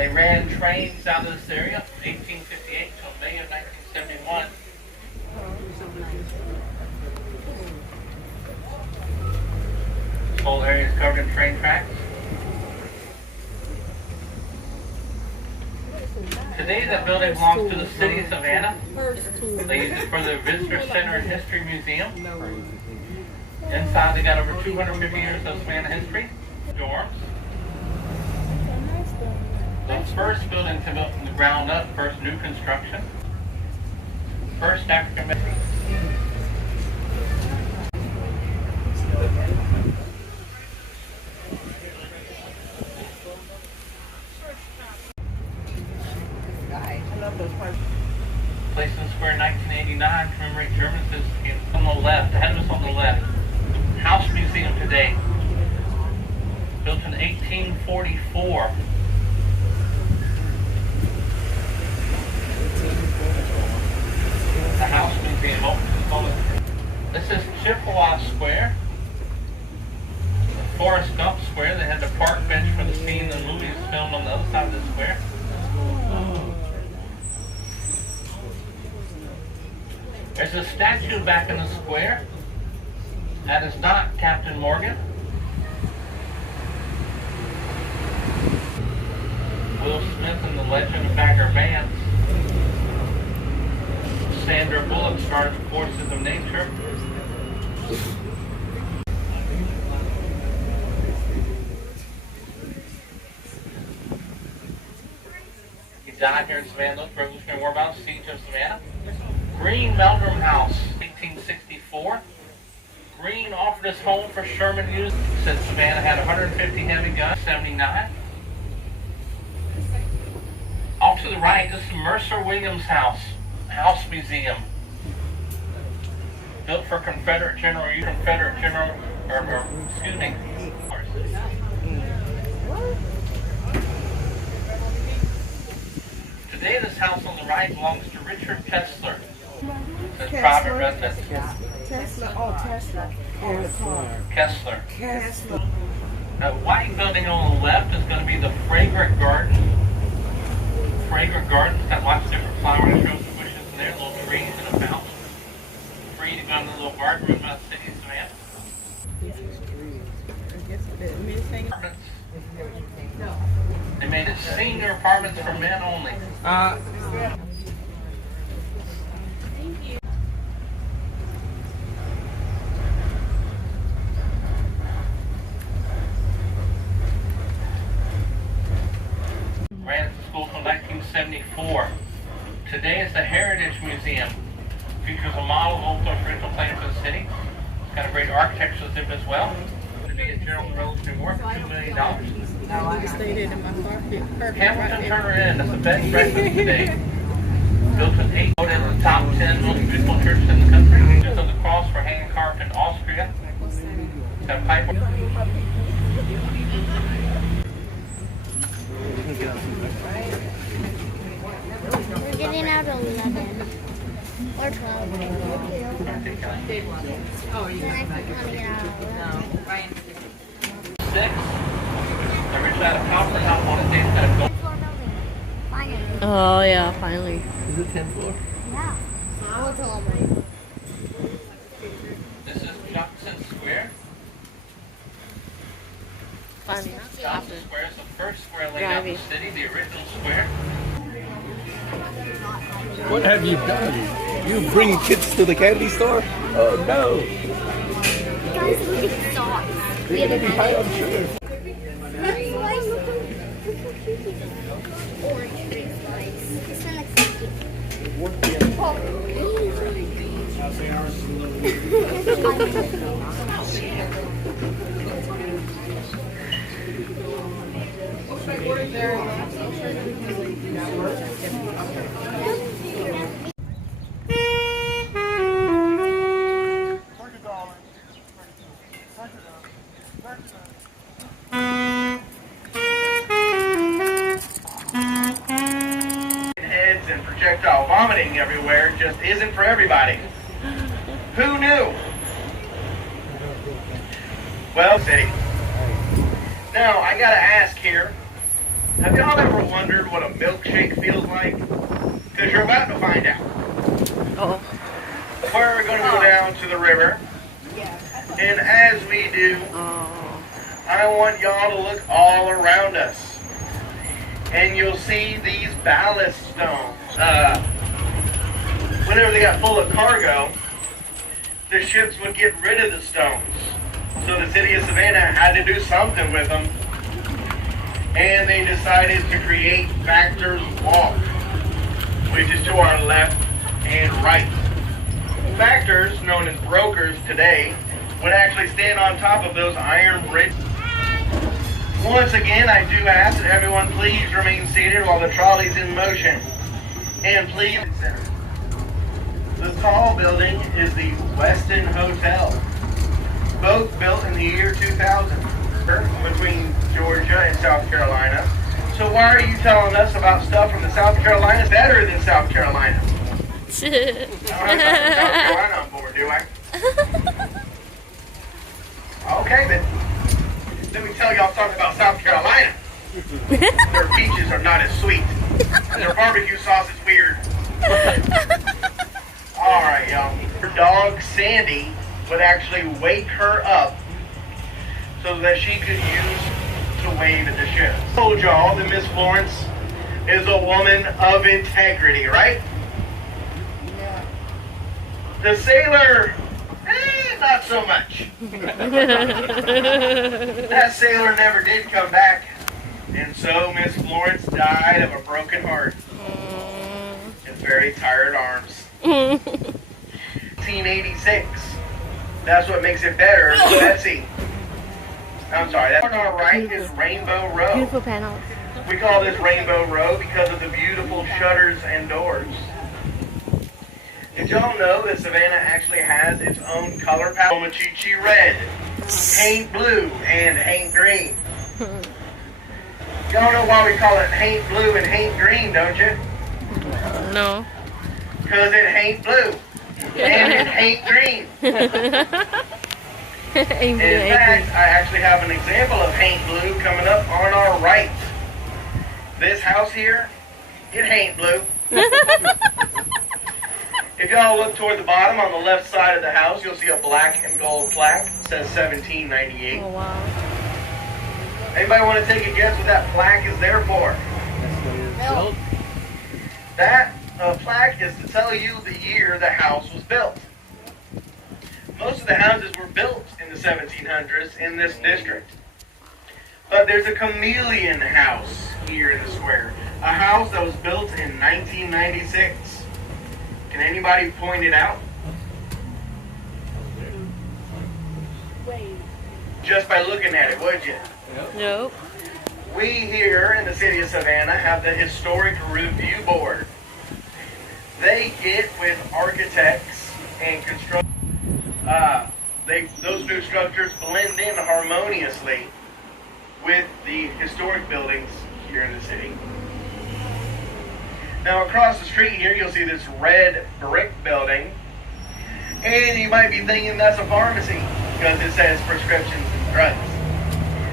They ran trains out of this area from 1858 until May of 1971. This whole area is covered in train tracks. Today that building belongs to the city of Savannah. They use it for the Visitor Center and History Museum. Inside they got over 250 years of Savannah history. Dorms. The first buildings are built from the ground up, first new construction. First African American. Placed in Square 1989, commemorate German citizens. On the left, ahead of us on the left, House Museum today, built in 1844. The House Museum opens. This is Chippewa Square, Forrest Gump Square. They had the park bench for the scene the movie was filmed on the other side of the square. There's a statue back in the square. That is not Captain Morgan. Will Smith and the Legend of Bagger Vance. Sandra Bullock stars Forces of Nature. He died here in Savannah, Revolutionary War battle, Siege of Savannah. Green Meldrum House, 1864. Green offered his home for Sherman use. Said Savannah had 150 heavy guns, 79. Off to the right, this is Mercer Williams House Museum. Built for Confederate General, Today this house on the right belongs to Richard Kessler. It's private residence. Tesla. Kessler. The white building on the left is going to be the Fragrant Garden. Fragrant Garden's got lots of different flowers, roses, bushes in there, little trees and a fountain. Free to go in the little garden room out of the city of Savannah. Apartments. They made it senior apartments for men only. Ran at the school until 1974. Today is the Heritage Museum. Features a model of Old Coast original plan for the city. It's got a great architectural exhibit as well. Today is General Revolutionary War for $2 million. Hamilton Turner Inn, that's the best breakfast today. Built in 8, voted in the top 10 most beautiful churches in the country. Just of the cross for hand carved in Austria. It's got a pipe. We're getting out at 11 or 12. Oh, you Then I think I'm gonna get out at 11. 6. I reached out a conference out one of the days that go. Finally. Oh yeah, finally. Is it 10th floor? Yeah. I will tell them. This is Johnson Square. Finally. Johnson Square is the first square laid out in the city, the original square. What have you done? You bring kids to the candy store? Oh no! Guys, look at the socks. They're gonna be high on sugar. That's why look how cute these are. Orange is nice. This one looks so cute. Heads and projectile vomiting everywhere just isn't for everybody. Who knew? Well, city. Now, I gotta ask here, Have y'all ever wondered what a milkshake feels like? Because you're about to find out. Oh. We're going to go down to the river. And as we do, I want y'all to look all around us. And you'll see these ballast stones. Whenever they got full of cargo, the ships would get rid of the stones. So the city of Savannah had to do something with them. And they decided to create Factor's Walk, which is to our left and right. Factors, known as brokers today, would actually stand on top of those iron bridges. Once again, I do ask that everyone please remain seated while the trolley's in motion. And please, the tall building is the Westin Hotel, both built in the year 2000 between Georgia and South Carolina. So why are you telling us about stuff from the South Carolina better than South Carolina? I don't have South Carolina on board, do I? Okay, then. Let me tell y'all something about South Carolina. Their beaches are not as sweet. And their barbecue sauce is weird. Alright, y'all. Her dog, Sandy, would actually wake her up so that she could use to wave at the ship. I told y'all that Miss Florence is a woman of integrity, right? Yeah. The sailor, not so much. That sailor never did come back. And so Miss Florence died of a broken heart and very tired arms. 1986. That's what makes it better, Betsy. I'm sorry, that on our right is Rainbow Row. Beautiful panel. We call this Rainbow Row because of the beautiful shutters and doors. Did y'all know that Savannah actually has its own color palette? Omachichi red, Haint blue, and Haint green. Y'all know why we call it Haint blue and Haint green, don't you? No. Because it ain't blue. And it ain't green. In fact, I actually have an example of Haint blue coming up on our right. This house here, it ain't blue. If y'all look toward the bottom on the left side of the house, you'll see a black and gold plaque. It says 1798. Oh, wow. Anybody want to take a guess what that plaque is there for? Milk. That plaque is to tell you the year the house was built. Most of the houses were built in the 1700s in this district. But there's a chameleon house here in the square. A house that was built in 1996. Can anybody point it out? Just by looking at it, would you? Nope. We here in the city of Savannah have the Historic Review Board. They get with architects and construct. Those new structures blend in harmoniously with the historic buildings here in the city. Now across the street here, you'll see this red brick building, and you might be thinking that's a pharmacy because it says prescriptions and drugs.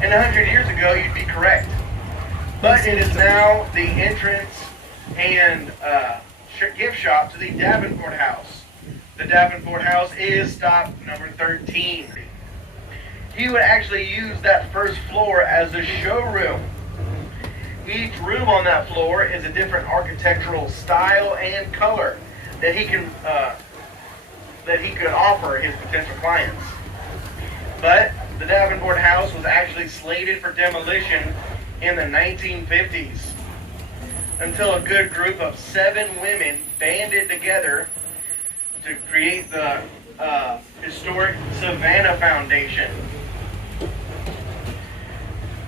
And 100 years ago, you'd be correct. But it is now the entrance and gift shop to the Davenport House. The Davenport House is stop number 13. You would actually use that first floor as a showroom. Each room on that floor is a different architectural style and color that he could offer his potential clients. But the Davenport House was actually slated for demolition in the 1950s until a good group of 7 women banded together to create the historic Savannah Foundation.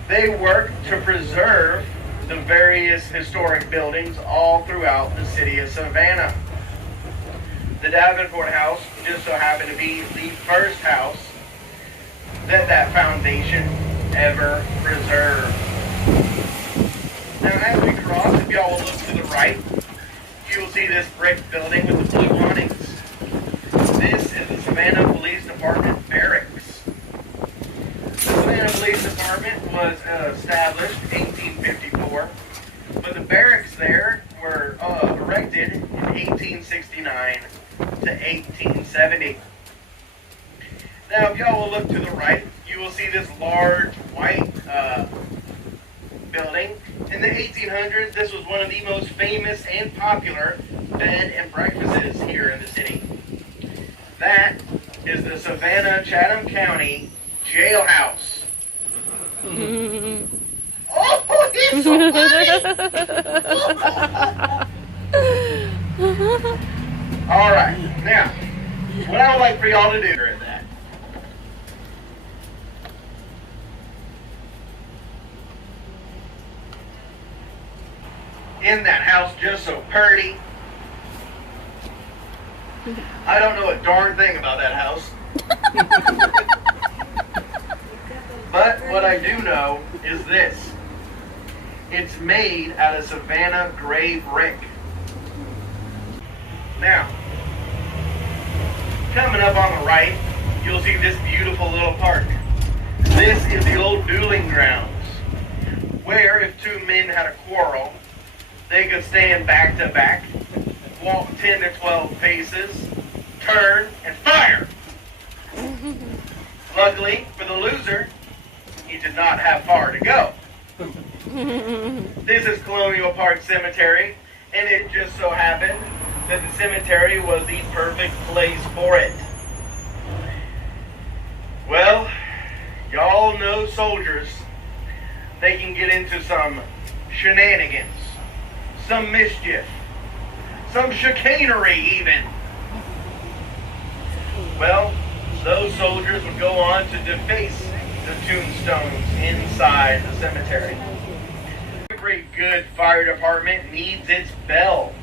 They worked to preserve the various historic buildings all throughout the city of Savannah. The Davenport House just so happened to be the first house that foundation ever preserved. Now as we cross, if y'all will look to the right, you will see this brick building with the blue awnings. This is the Savannah Police Department barracks. The Savannah Police Department was established in 1854 So the barracks there were erected in 1869 to 1870. Now, if y'all will look to the right, you will see this large white building. In the 1800s, this was one of the most famous and popular bed and breakfasts here in the city. That is the Savannah Chatham County Jailhouse. Oh, he's so funny! All right, now, what I would like for y'all to do is that. In that house, just so purty. I don't know a darn thing about that house. But what I do know is this. It's made out of Savannah gray brick. Now, coming up on the right, you'll see this beautiful little park. This is the old dueling grounds, where if two men had a quarrel, they could stand back to back, walk 10 to 12 paces, turn, and fire. Luckily for the loser, he did not have far to go. This is Colonial Park Cemetery, and it just so happened that the cemetery was the perfect place for it. Well, y'all know soldiers. They can get into some shenanigans, some mischief, some chicanery even. Well, those soldiers would go on to deface the tombstones inside the cemetery. Every good fire department needs its bell.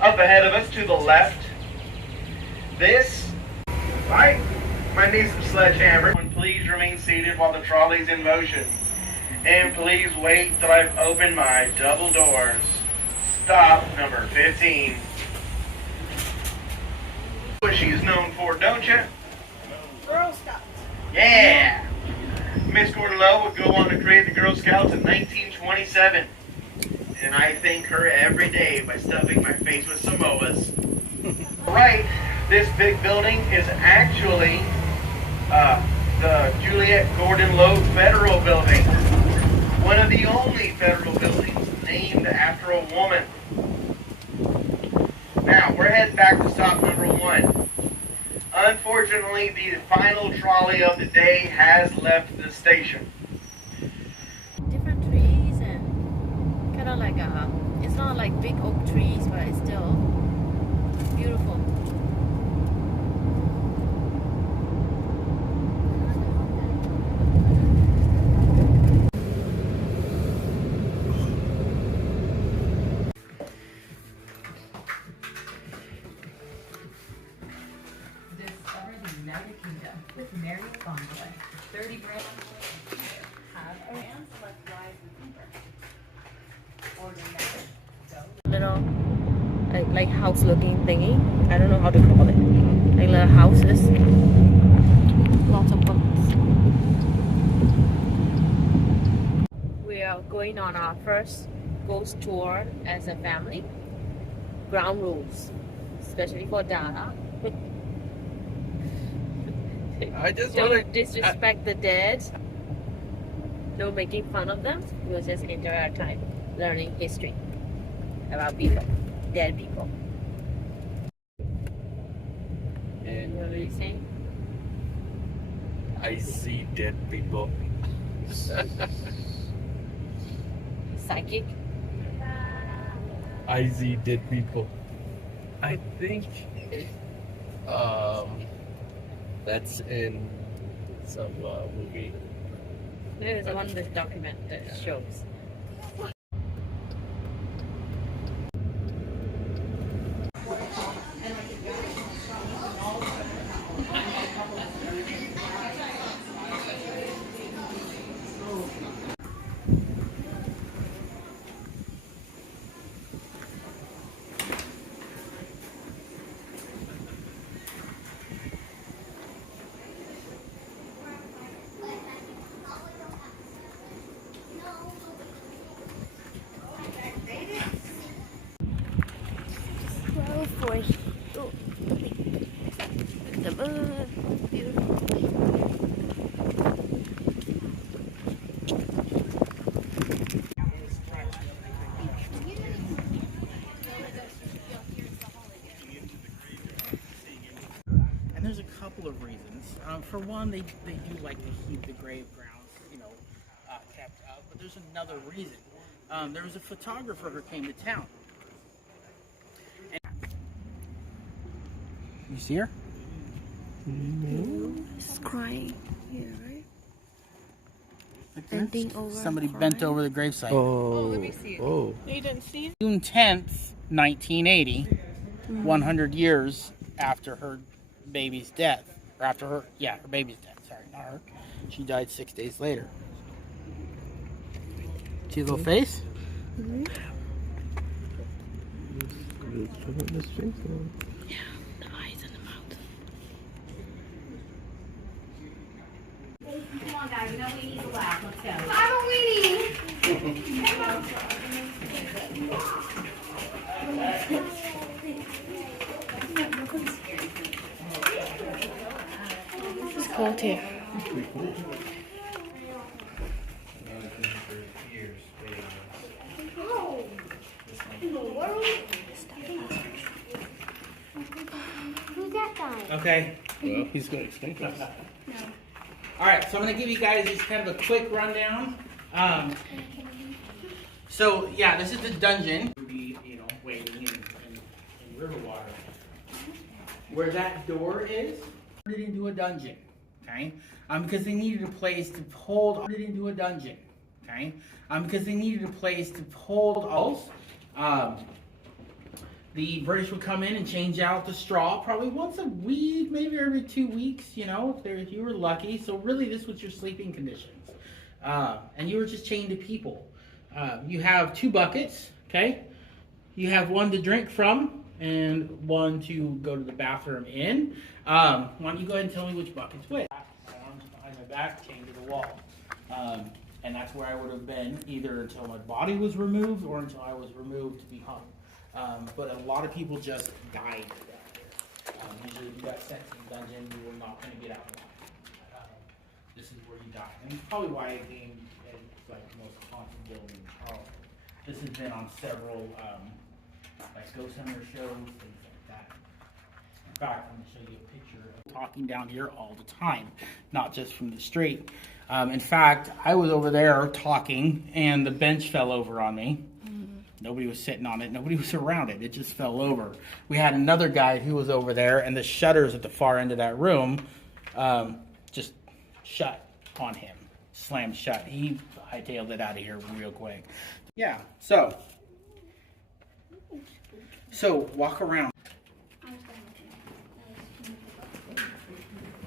Up ahead of us to the left, this, right? My niece of sledgehammer. Please remain seated while the trolley's in motion. And please wait till I've opened my double doors. Stop number 15. What she's known for, don't you? Girl Scouts. Yeah! Miss Cordello would go on to create the Girl Scouts in 1927. And I thank her every day by stuffing my face with Samoas. Right, this big building is actually the Juliet Gordon Low Federal Building. One of the only federal buildings named after a woman. Now, we're heading back to stop number 1. Unfortunately, the final trolley of the day has left the station. Different trees and kind of like it's not like big oak trees, but it's still beautiful. Discover the United Kingdom with Mary Bongoy. 30 grams. Have a and select live Uber. Order now. Go. Little like house looking thingy. I don't know how to call it. Like little houses. Lots of books. We are going on our first ghost tour as a family. Ground rules, especially for Dara. I just Don't want to. disrespect the dead. No making fun of them. We'll just enjoy our time learning history about people, dead people. And What are you saying? I see dead people. Psychic? I see dead people. I think that's in some movie. There's one this document that shows. for oh, the bird. Beautiful. And there's a couple of reasons. For one, they do like to keep the grave grounds, kept up. But there's another reason. There was a photographer who came to town. And you see her? She's crying here, right? Right there. Bending over. Somebody bent over the gravesite. Oh, let me see it. oh. You didn't see it? June 10th, 1980, 100 years after her baby's death. Or after her baby's death. Sorry, not her. She died 6 days later. See the little face? Mm-hmm. Yeah. The eyes and the mouth. Come on, guys. No weenies allowed. Let's go. I'm a weenie. It's cold here. Who's that guy? Okay. Well, he's going to explain to us. Alright, so I'm going to give you guys just kind of a quick rundown. So, yeah, this is the dungeon. We'll be, wading in river water. Where that door is, put it into a dungeon. Okay? Because they needed a place to hold it into a dungeon. Okay? Because they needed a place to hold all. The British would come in and change out the straw probably once a week, maybe every 2 weeks, if you were lucky. So really this was your sleeping conditions. And you were just chained to people. You have 2 buckets, okay? You have one to drink from and one to go to the bathroom in. Why don't you go ahead and tell me which bucket's which? Arms behind my back, chained to the wall. And that's where I would have been either until my body was removed or until I was removed to be hung. But a lot of people just died down here. Usually if you got sent to the dungeon, you were not going to get out alive. This is where you die. And it's probably why it became like the most haunted building in Charleston. This has been on several ghost hunter shows, things like that. In fact, I'm going to show you a picture of talking down here all the time, not just from the street. In fact, I was over there talking and the bench fell over on me. Nobody was sitting on it. Nobody was around it. It just fell over. We had another guy who was over there, and the shutters at the far end of that room just shut on him, slammed shut. He hightailed it out of here real quick. Yeah, so walk around.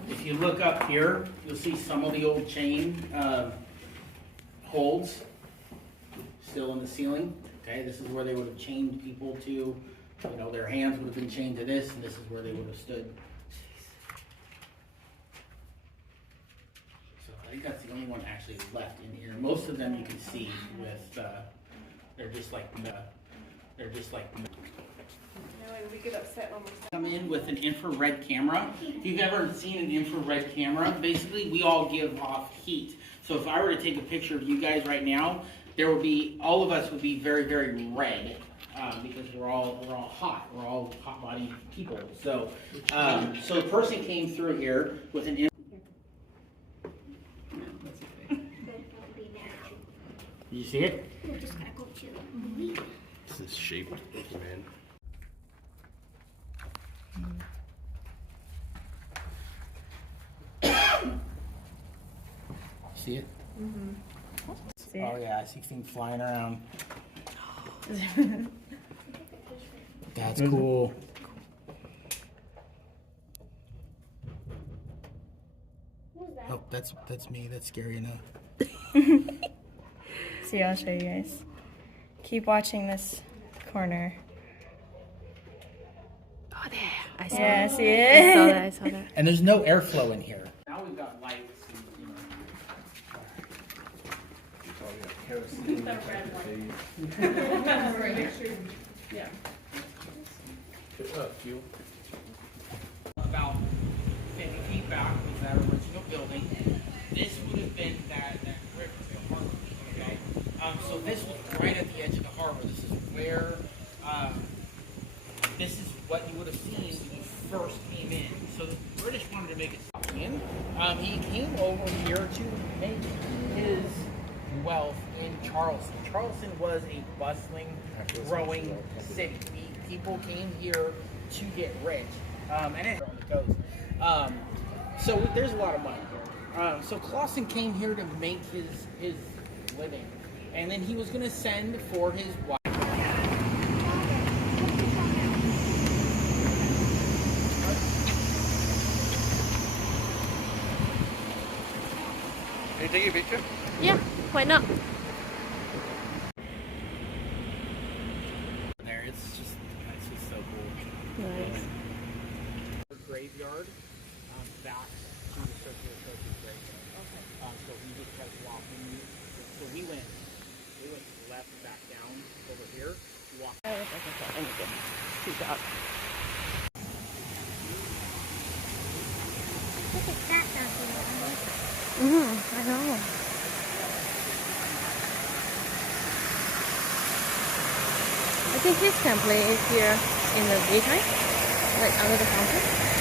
If you look up here, you'll see some of the old chain holds still in the ceiling. Okay, this is where they would have chained people to, their hands would have been chained to this, and this is where they would have stood. So I think that's the only one actually left in here. Most of them you can see with, they're just like. We get upset when we Come in with an infrared camera. If you've ever seen an infrared camera, basically we all give off heat. So if I were to take a picture of you guys right now, all of us would be very, very red because we're all hot. We're all hot-bodied people. So, so the person came through here with an. You see it? We're just gonna go chill. This is shaped, man. See it? see Oh yeah, I see things flying around. That's cool. Oh, that's me. That's scary enough. See, I'll show you guys. Keep watching this corner. Oh, there. I saw Yeah, it. see it? I saw that. And there's no airflow in here. Now we've got lights. About 50 feet back was that original building. This would have been that brick harbor. Okay, so this was right at the edge of the harbor. This is where this is what you would have seen when you first came in. So the British wanted to make it stop in. He came over here to make his wealth in Charleston. Charleston was a bustling, growing city. People came here to get rich, and it on the coast. So there's a lot of money here. So Clausen came here to make his living, and then he was going to send for his wife. Can you take a picture? Yeah, why not? There, it's just so cool. Nice. Graveyard back to the circular church's graveyard. Okay. So we just kept walking. So we went left back down over here. Walked. Good job. Look at that document. I know. I think kids can play it here in the daytime, like under the fountain.